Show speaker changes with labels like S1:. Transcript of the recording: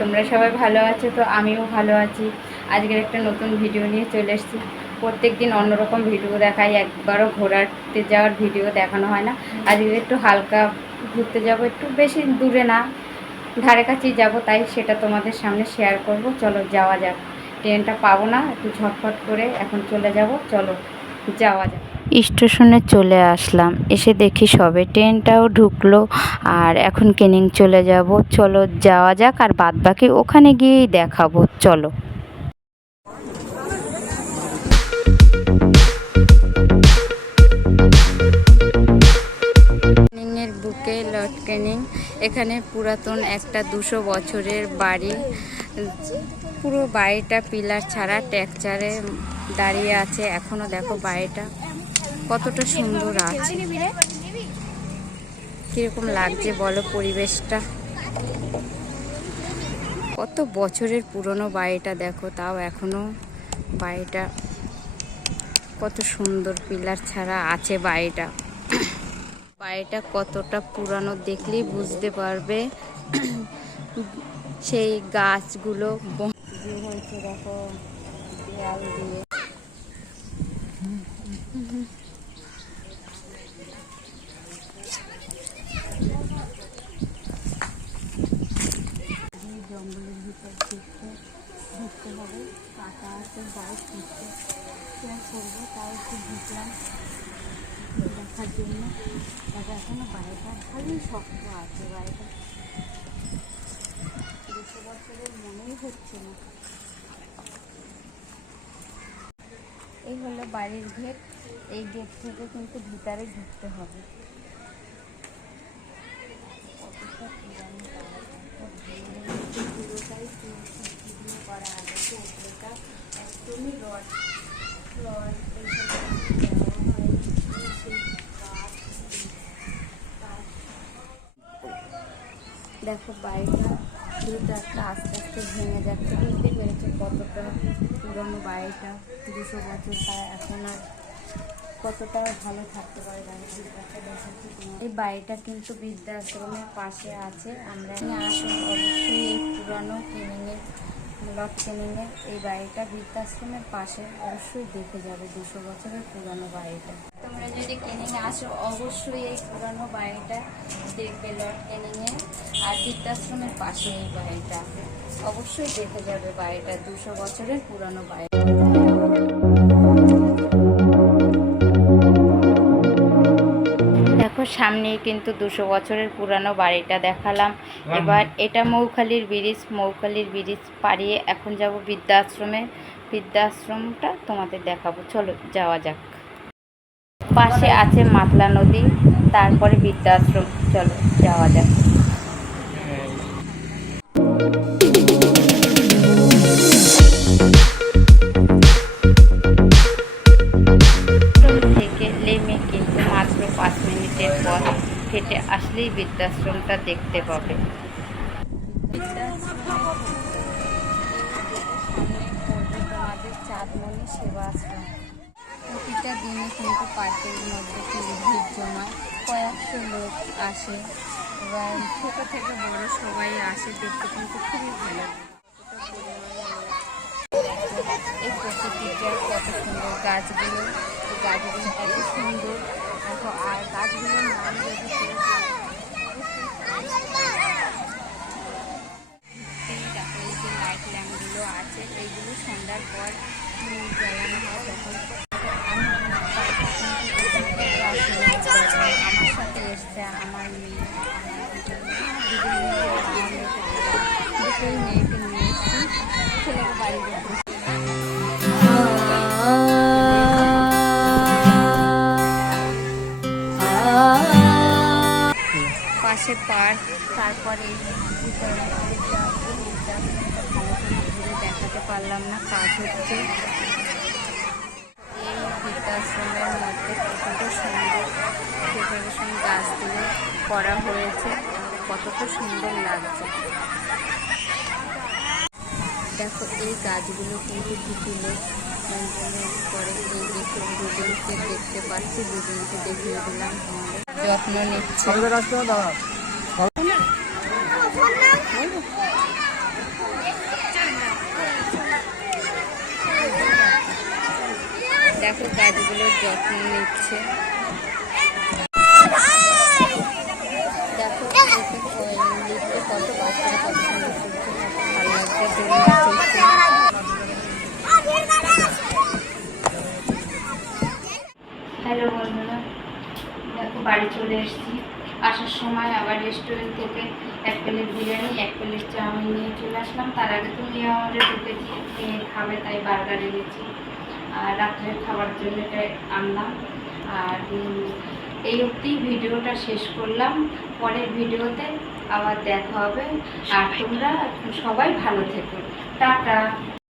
S1: তোমরা সবাই ভালো আছো, তো আমিও ভালো আছি। আজকের একটা নতুন ভিডিও নিয়ে চলে এসেছি। প্রত্যেক দিন অন্যরকম ভিডিও দেখাই, একবারও ঘোরাতে যাওয়ার ভিডিও দেখানো হয় না। আজকে একটু হালকা ঘুরতে যাব, একটু বেশি দূরে না, ধারে কাছেই যাব, তাই সেটা তোমাদের সামনে শেয়ার করব। চলো যাওয়া যাক। ট্রেনটা পাবো না, একটু ঝটফট করে এখন চলে যাব। চলো, যাওয়া যাক। স্টেশনে চলে আসলাম। এসে দেখি সবে ট্রেনটাও ঢুকলো আর এখন কেনিং চলে যাব। চলো যাওয়া যাক আর বাদ বাকি ওখানে গিয়েই দেখাবো। চলো। বুকে লর্ড ক্যানিং এখানে পুরাতন একটা দুশো বছরের বাড়ি। পুরো বাড়িটা পিলার ছাড়া টেকচারে দাঁড়িয়ে আছে। এখনও দেখো বাড়িটা। কতটা সুন্দর আছে। কীরকম লাগছে বলো পরিবেশটা? কত বছরের পুরনো বাড়িটা দেখো, তাও এখনও বাড়িটা কত সুন্দর পিলার ছাড়া আছে বাড়িটা। বাড়িটা কতটা পুরানো দেখলেই বুঝতে পারবে। সেই গাছগুলো হয়েছে দেখো দিয়ে এই জঙ্গলের ভিতর ঢুকতে ঢুকতে হবে আছে বাইক ঢুকতে শেয়ার করব তাও একটু ঢুকলাম দেখার জন্য তবে এখনও বাড়িটা ভালোই শক্ত আছে বাড়িটা দুশো বছরের মনেই হচ্ছে না এই হলো বাড়ির গেট। এই গেট থেকে কিন্তু ভিতরে ঢুকতে হবে কতটা পুরানো বাড়িটা, কত পুরনো, পুরোটাই সুরক্ষিত দিয়ে করা আছে তো উপরেটা একদমই রড রড এইসব দেওয়া হয় সেই কাঠ কাঠ দেখো বাড়িটা দুটো একটা আস্তে আস্তে ভেঙে যাচ্ছে বুঝতে পেরেছে কতটা পুরনো বাড়িটা, দুশো বছর তার এখন আর কতটা ভালো থাকতে পারে এই বাড়িটা কিন্তু বৃদ্ধাশ্রমের পাশে আছে। আমরা আসুন অবশ্যই এই পুরানো কিনিংয়ের লট কিনিংয়ের এই বাড়িটা বৃদ্ধাশ্রমের পাশে অবশ্যই দেখে যাবে দুশো বছরের পুরানো বাড়িটা। যদি কিনিং আসো, অবশ্যই এই পুরানো বাড়িটা দেখবে লট কিনিংয়ে আর বৃদ্ধাশ্রমের পাশে এই বাড়িটা। অবশ্যই দেখে যাবে বাড়িটা, দুশো বছরের পুরানো বাড়ি। দেখো, সামনেই কিন্তু দুশো বছরের পুরানো বাড়িটা দেখালাম। এবার এটা মৌখালির ব্রিজ মৌখালির ব্রিজ পাড়িয়ে এখন যাব বৃদ্ধাশ্রমে। বৃদ্ধাশ্রমটা তোমাদের দেখাবো। চলো, যাওয়া যাক। পাশে আছে মাতলা নদী, তারপরে বৃদ্ধাশ্রম। চলো, যাওয়া যাক। থেকে নেমে কিন্তু মাত্র পাঁচ মিনিটের পথ হেঁটে আসলেই বৃদ্ধাশ্রমটা দেখতে পাবে। চাঁদমণি সেবা আশ্রম প্রতিটা দিনে কিন্তু পার্কের মধ্যে ভিড় জমায় কয়েকশো লোক আসে এবং ছোট থেকে বড় সবাই আসে দেখতে কিন্তু খুবই ভালো। এই প্রকৃতিটা কত সুন্দর গাছগুলো গাছগুলো এত সুন্দর পাশে পার্ক। তারপরে ঘুরে দেখাতে পারলাম না, কাজ হচ্ছে। এই বৃদ্ধাশ্রমের মধ্যে কতটা সুন্দর ডেকোরেশন গাছ দিয়ে করা হয়েছে, কতটা সুন্দর লাগছে। দেখো, এই গাছগুলো কিন্তু লোক করে দুজনকে দেখতে পাচ্ছি দুজনকে দেখিয়ে দিলাম। যত্ন নিচ্ছে। গাছগুলোর যত্ন নিচ্ছে। দেখো, কত ভালো হ্যালো বন্ধুরা। দেখো, বাড়ি চলে এসেছি। আসার সময় আবার রেস্টুরেন্ট থেকে এক প্লেট বিরিয়ানি, এক প্লেট চাউমিন নিয়ে চলে আসলাম। তার আগে তো নিয়ে আমাদের ঢুকেছি খেয়ে খাবে, তাই বার্গার এনেছি। রাত্রের খাবার জন্য এটা আনলাম। আর এই অবধি ভিডিওটা শেষ করলাম। পরের ভিডিওতে আবার দেখা হবে। আর তোমরা সবাই ভালো থেকো। টাটা।